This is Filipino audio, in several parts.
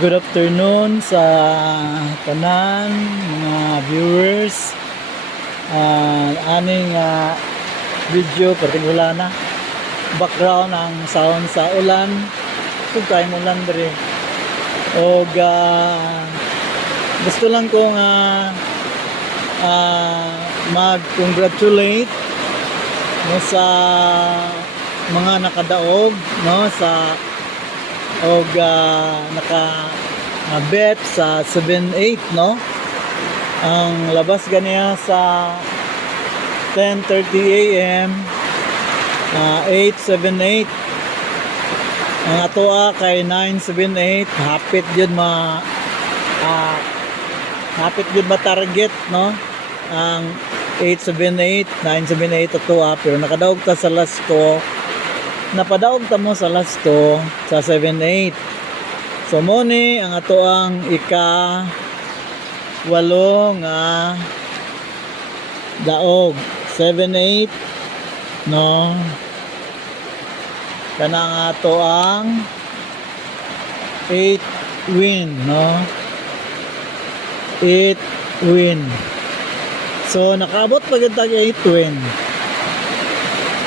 Good afternoon sa tanan mga viewers. Aning video particular na background ang sound sa ulan. Kung kayong ulan diri. O gusto lang kong mag-congratulate no, sa mga nakadaog no, sa naka bet sa 7-8 no, ang labas ganiya sa 10:30 AM 878 ang atoa kay 978 hapit jud hapit jud target no, ang 878 978 atoa, pero nakadaog ta sa last ko. Napadaog ta mo sa last to sa 7-8. So mo ni ang ato ang ika-8 nga daog 7-8 no, kana ang ato ang 8 win no, 8 win. So nakaabot pa gid tag 8 win.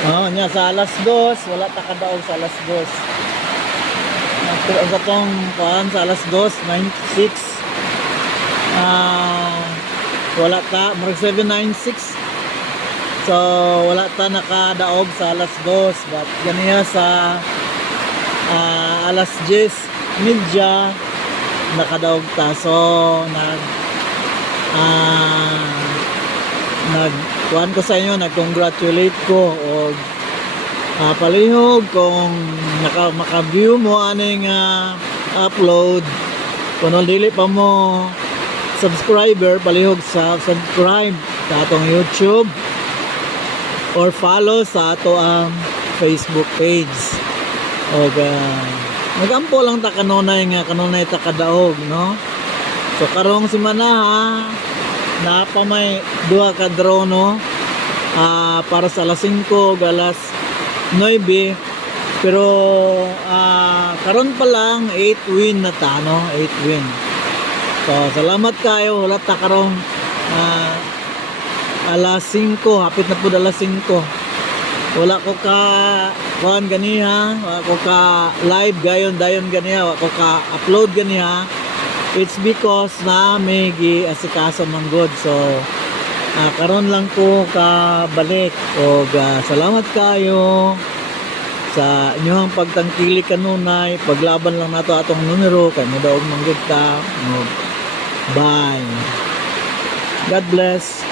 Nya sa alas 2 wala ta kadaog sa alas 2. Ang atong paan sa alas 2 96 wala ta marag 796. So wala ta nakadaog sa alas 2, but ganiya sa alas 10 media nakadaog ta. So kuhan ko sa inyo, nag-congratulate ko o palihog kung maka-view mo aning upload. Kung dili pa mo subscriber, palihog sa subscribe sa atong YouTube or follow sa ato ang Facebook page. O nagampo lang ta kanunay ta kadaog no. So karong semana napa may duha ka draw no, para sa alas 5 alas 9, pero karon pa lang 8 win na ta no, 8 win. So salamat kayo, wala ta karong alas 5, hapit na pud alas 5. Wala ko ka kuan ganiha, wala ko ka live gayon dayon ganiha, wala ko ka upload ganiha. It's because na may giasikaso man good. So karon lang ko kabalik o salamat kayo sa inyong pagtangkili kanunay. Paglaban lang nato atong numero kay mo daog manggid ta. Bye. God bless.